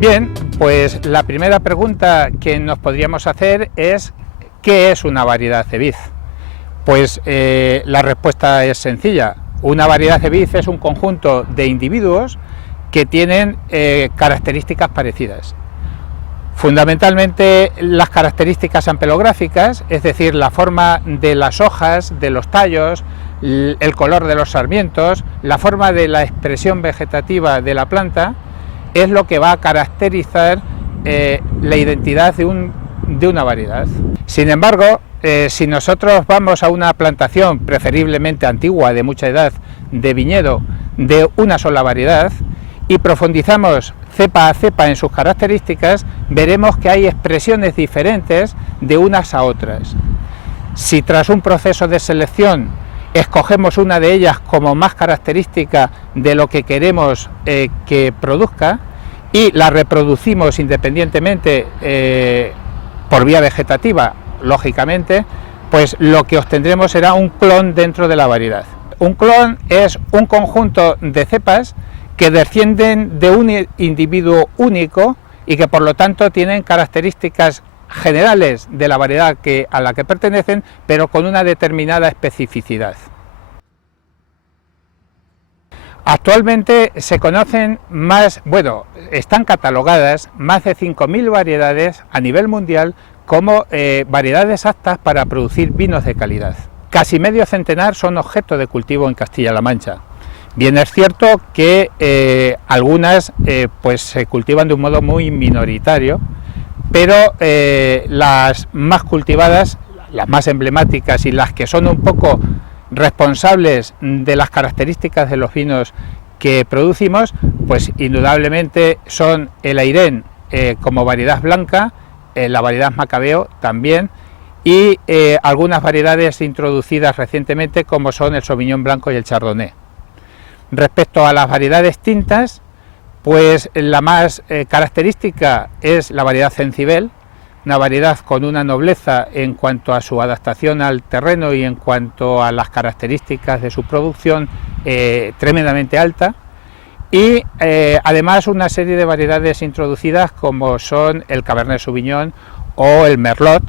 Bien, pues la primera pregunta que nos podríamos hacer es ¿qué es una variedad de vid? Pues la respuesta es sencilla. Una variedad de vid es un conjunto de individuos que tienen características parecidas. Fundamentalmente las características ampelográficas, es decir, la forma de las hojas, de los tallos, el color de los sarmientos, la forma de la expresión vegetativa de la planta, es lo que va a caracterizar la identidad de una variedad. Sin embargo, si nosotros vamos a una plantación preferiblemente antigua, de mucha edad, de viñedo, de una sola variedad, y profundizamos cepa a cepa en sus características, veremos que hay expresiones diferentes de unas a otras. Si tras un proceso de selección escogemos una de ellas como más característica de lo que queremos que produzca y la reproducimos independientemente por vía vegetativa, lógicamente, pues lo que obtendremos será un clon dentro de la variedad. Un clon es un conjunto de cepas que descienden de un individuo único y que por lo tanto tienen características generales de la variedad a la que pertenecen, pero con una determinada especificidad. Actualmente se conocen están catalogadas más de 5.000 variedades a nivel mundial como variedades aptas para producir vinos de calidad. Casi medio centenar son objeto de cultivo en Castilla-La Mancha. Bien es cierto que algunas pues se cultivan de un modo muy minoritario, pero las más cultivadas, las más emblemáticas y las que son un poco responsables de las características de los vinos que producimos, pues indudablemente son el Airén como variedad blanca, la variedad Macabeo también, y algunas variedades introducidas recientemente como son el Sauvignon blanco y el Chardonnay. Respecto a las variedades tintas, pues la más característica es la variedad Cencibel, una variedad con una nobleza en cuanto a su adaptación al terreno y en cuanto a las características de su producción tremendamente alta, y además una serie de variedades introducidas como son el Cabernet Sauvignon o el Merlot,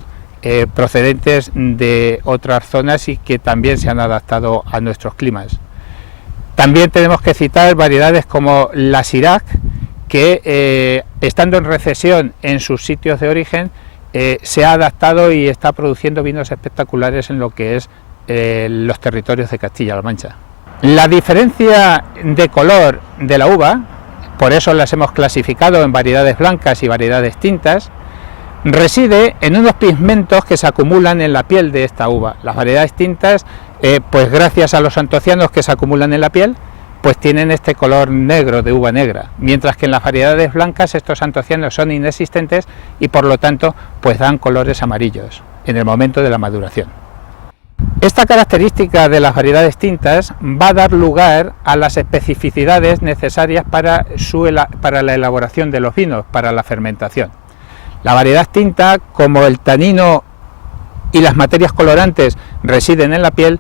procedentes de otras zonas y que también se han adaptado a nuestros climas. También tenemos que citar variedades como la Syrah, que estando en recesión en sus sitios de origen, se ha adaptado y está produciendo vinos espectaculares en lo que es los territorios de Castilla-La Mancha. La diferencia de color de la uva, por eso las hemos clasificado en variedades blancas y variedades tintas, reside en unos pigmentos que se acumulan en la piel de esta uva. Las variedades tintas, pues gracias a los antocianos que se acumulan en la piel, pues tienen este color negro de uva negra, mientras que en las variedades blancas estos antocianos son inexistentes y por lo tanto pues dan colores amarillos en el momento de la maduración. Esta característica de las variedades tintas va a dar lugar a las especificidades necesarias para la elaboración de los vinos, para la fermentación. La variedad tinta, como el tanino y las materias colorantes residen en la piel,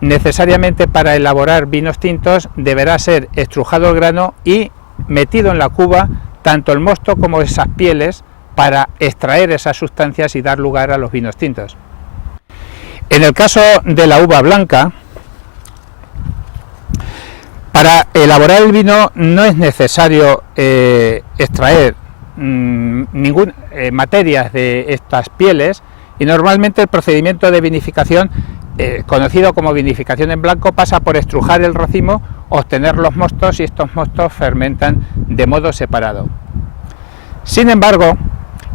necesariamente para elaborar vinos tintos deberá ser estrujado el grano y metido en la cuba tanto el mosto como esas pieles para extraer esas sustancias y dar lugar a los vinos tintos. En el caso de la uva blanca, para elaborar el vino no es necesario extraer materias de estas pieles, y normalmente el procedimiento de vinificación, conocido como vinificación en blanco, pasa por estrujar el racimo, obtener los mostos y estos mostos fermentan de modo separado. Sin embargo,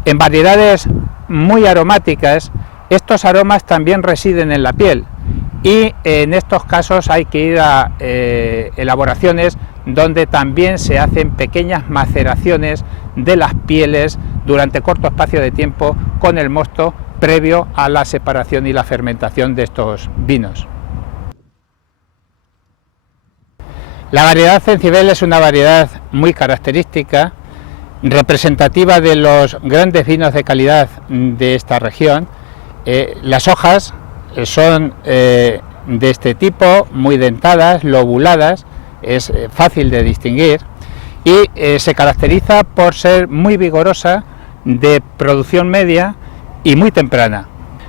en variedades muy aromáticas, estos aromas también residen en la piel y en estos casos hay que ir a elaboraciones donde también se hacen pequeñas maceraciones de las pieles durante corto espacio de tiempo con el mosto previo a la separación y la fermentación de estos vinos. La variedad Cencibel es una variedad muy característica, representativa de los grandes vinos de calidad de esta región. Las hojas son de este tipo, muy dentadas, lobuladas, es fácil de distinguir, y se caracteriza por ser muy vigorosa, de producción media y muy temprana.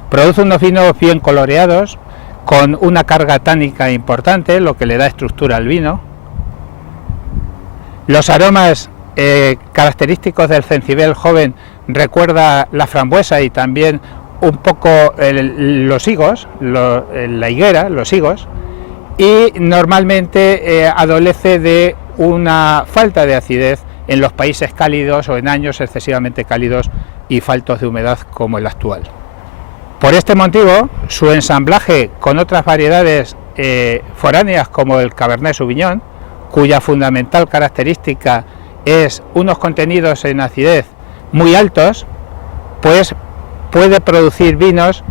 Produce unos vinos bien coloreados, con una carga tánica importante, lo que le da estructura al vino. Los aromas característicos del Cencibel joven recuerda la frambuesa y también un poco los higos, la higuera, los higos, y normalmente adolece de una falta de acidez en los países cálidos o en años excesivamente cálidos y faltos de humedad como el actual. Por este motivo, su ensamblaje con otras variedades foráneas como el Cabernet Sauvignon, cuya fundamental característica es unos contenidos en acidez muy altos, pues puede producir vinos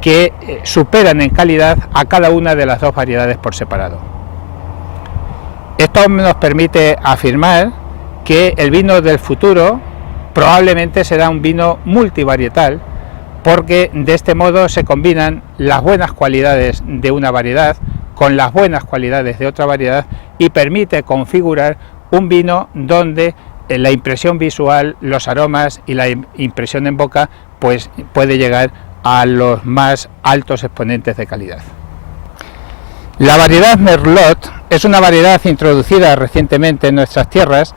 que superan en calidad a cada una de las dos variedades por separado. Esto nos permite afirmar que el vino del futuro probablemente será un vino multivarietal, porque de este modo se combinan las buenas cualidades de una variedad con las buenas cualidades de otra variedad y permite configurar un vino donde la impresión visual, los aromas y la impresión en boca pues puede llegar a los más altos exponentes de calidad. La variedad Merlot es una variedad introducida recientemente en nuestras tierras.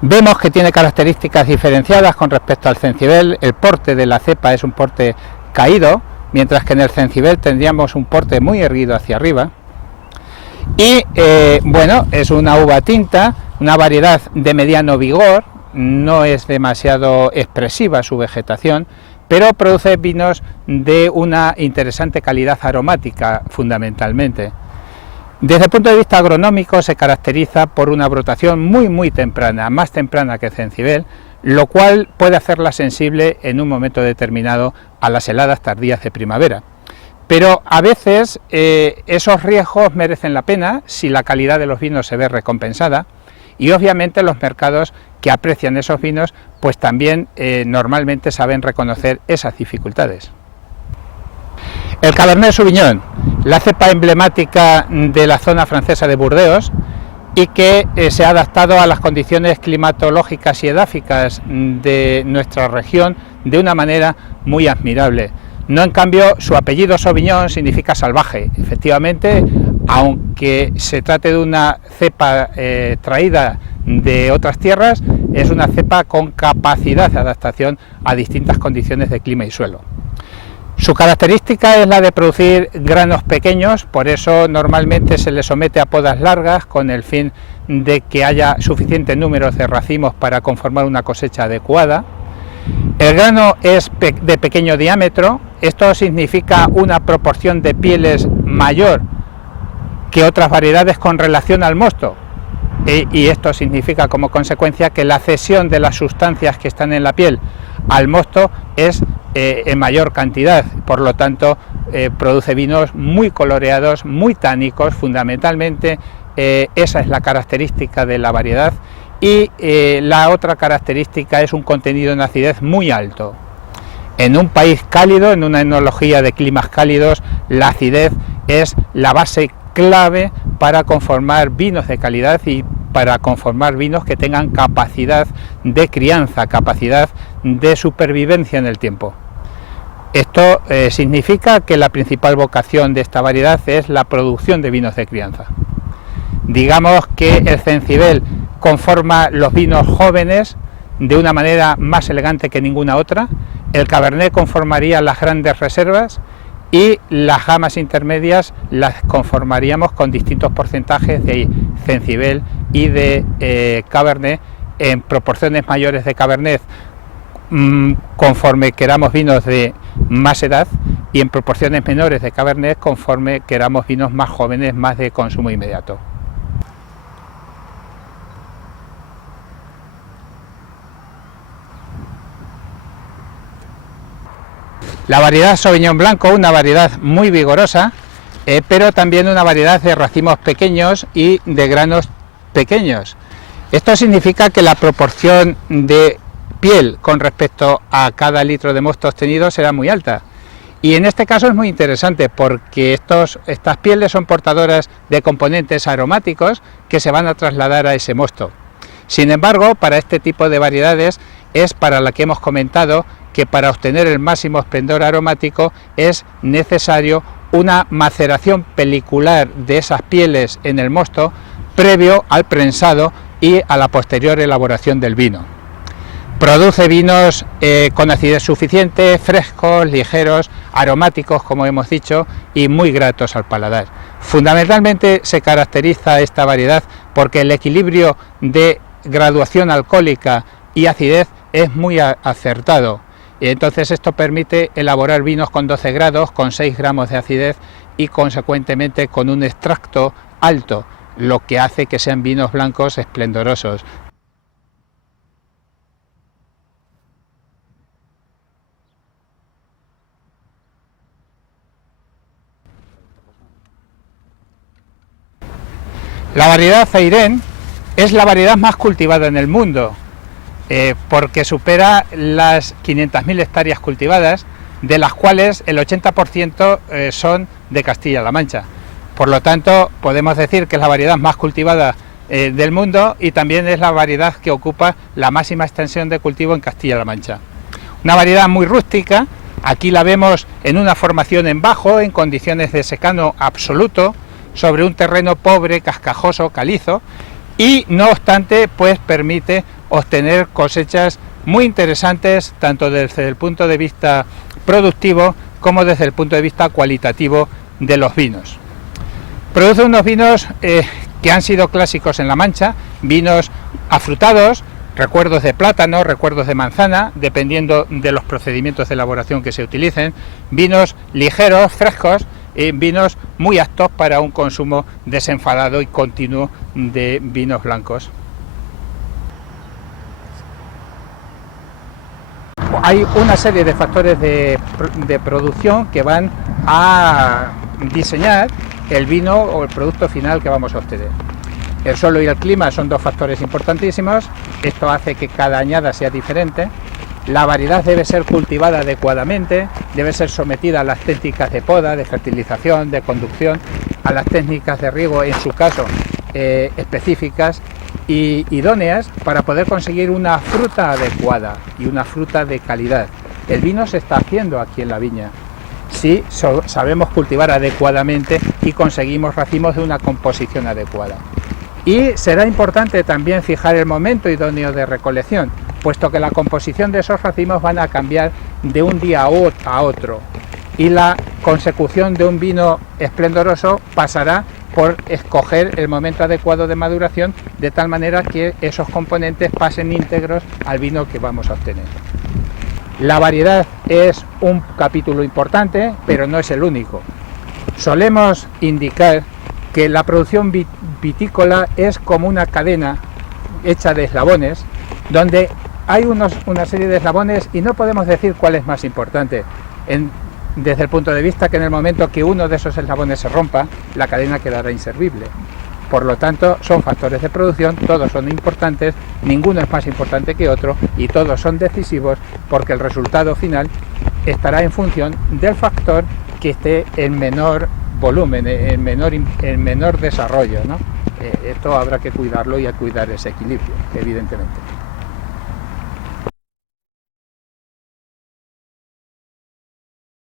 Vemos que tiene características diferenciadas con respecto al Cencibel. El porte de la cepa es un porte caído, mientras que en el Cencibel tendríamos un porte muy erguido hacia arriba. Y bueno, es una uva tinta, una variedad de mediano vigor, no es demasiado expresiva su vegetación, pero produce vinos de una interesante calidad aromática fundamentalmente. Desde el punto de vista agronómico se caracteriza por una brotación muy temprana, más temprana que el Cencibel, lo cual puede hacerla sensible en un momento determinado a las heladas tardías de primavera. Pero a veces esos riesgos merecen la pena si la calidad de los vinos se ve recompensada, y obviamente los mercados que aprecian esos vinos pues también normalmente saben reconocer esas dificultades. El Cabernet Sauvignon, la cepa emblemática de la zona francesa de Burdeos y que se ha adaptado a las condiciones climatológicas y edáficas de nuestra región de una manera muy admirable. No, en cambio, su apellido Sauvignon significa salvaje. Efectivamente, aunque se trate de una cepa traída de otras tierras, es una cepa con capacidad de adaptación a distintas condiciones de clima y suelo. Su característica es la de producir granos pequeños, por eso normalmente se le somete a podas largas con el fin de que haya suficiente número de racimos para conformar una cosecha adecuada. El grano es de pequeño diámetro, esto significa una proporción de pieles mayor que otras variedades con relación al mosto, y esto significa como consecuencia que la cesión de las sustancias que están en la piel al mosto es en mayor cantidad, por lo tanto produce vinos muy coloreados, muy tánicos, fundamentalmente esa es la característica de la variedad, y la otra característica es un contenido en acidez muy alto. En un país cálido, en una enología de climas cálidos, la acidez es la base clave para conformar vinos de calidad y para conformar vinos que tengan capacidad de crianza, capacidad de supervivencia en el tiempo. Esto significa que la principal vocación de esta variedad es la producción de vinos de crianza. Digamos que el Cencibel conforma los vinos jóvenes de una manera más elegante que ninguna otra, el Cabernet conformaría las grandes reservas y las gamas intermedias las conformaríamos con distintos porcentajes de Cencibel y de Cabernet, en proporciones mayores de Cabernet conforme queramos vinos de más edad, y en proporciones menores de Cabernet conforme queramos vinos más jóvenes, más de consumo inmediato. La variedad Sauvignon Blanco, una variedad muy vigorosa, pero también una variedad de racimos pequeños y de granos pequeños. Esto significa que la proporción de piel con respecto a cada litro de mosto obtenido será muy alta. Y en este caso es muy interesante porque estas pieles son portadoras de componentes aromáticos que se van a trasladar a ese mosto. Sin embargo, para este tipo de variedades es para la que hemos comentado que para obtener el máximo esplendor aromático es necesario una maceración pelicular de esas pieles en el mosto previo al prensado y a la posterior elaboración del vino. Produce vinos con acidez suficiente, frescos, ligeros, aromáticos, como hemos dicho, y muy gratos al paladar. Fundamentalmente se caracteriza esta variedad porque el equilibrio de graduación alcohólica y acidez es muy acertado. Y entonces esto permite elaborar vinos con 12 grados, con 6 gramos de acidez y consecuentemente con un extracto alto, lo que hace que sean vinos blancos esplendorosos. La variedad Feirén es la variedad más cultivada en el mundo, porque supera las 500.000 hectáreas cultivadas, de las cuales el 80% son de Castilla-La Mancha. Por lo tanto, podemos decir que es la variedad más cultivada del mundo y también es la variedad que ocupa la máxima extensión de cultivo en Castilla-La Mancha. Una variedad muy rústica, aquí la vemos en una formación en bajo, en condiciones de secano absoluto, sobre un terreno pobre, cascajoso, calizo, y no obstante pues permite obtener cosechas muy interesantes tanto desde el punto de vista productivo como desde el punto de vista cualitativo de los vinos. Produce unos vinos que han sido clásicos en La Mancha, vinos afrutados, recuerdos de plátano, recuerdos de manzana, dependiendo de los procedimientos de elaboración que se utilicen, vinos ligeros, frescos, vinos muy aptos para un consumo desenfadado y continuo de vinos blancos. Hay una serie de factores de producción que van a diseñar el vino o el producto final que vamos a obtener. El suelo y el clima son dos factores importantísimos, esto hace que cada añada sea diferente. La variedad debe ser cultivada adecuadamente, debe ser sometida a las técnicas de poda, de fertilización, de conducción, a las técnicas de riego, en su caso, específicas y idóneas para poder conseguir una fruta adecuada y una fruta de calidad. El vino se está haciendo aquí en la viña, si sabemos cultivar adecuadamente y conseguimos racimos de una composición adecuada. Y será importante también fijar el momento idóneo de recolección, puesto que la composición de esos racimos van a cambiar de un día a otro y la consecución de un vino esplendoroso pasará por escoger el momento adecuado de maduración de tal manera que esos componentes pasen íntegros al vino que vamos a obtener. La variedad es un capítulo importante, pero no es el único. Solemos indicar que la producción vitícola es como una cadena hecha de eslabones, donde hay una serie de eslabones y no podemos decir cuál es más importante, desde el punto de vista que en el momento que uno de esos eslabones se rompa, la cadena quedará inservible. Por lo tanto, son factores de producción, todos son importantes, ninguno es más importante que otro y todos son decisivos porque el resultado final estará en función del factor que esté en menor volumen, en menor desarrollo, ¿no? Esto habrá que cuidarlo y a cuidar ese equilibrio, evidentemente.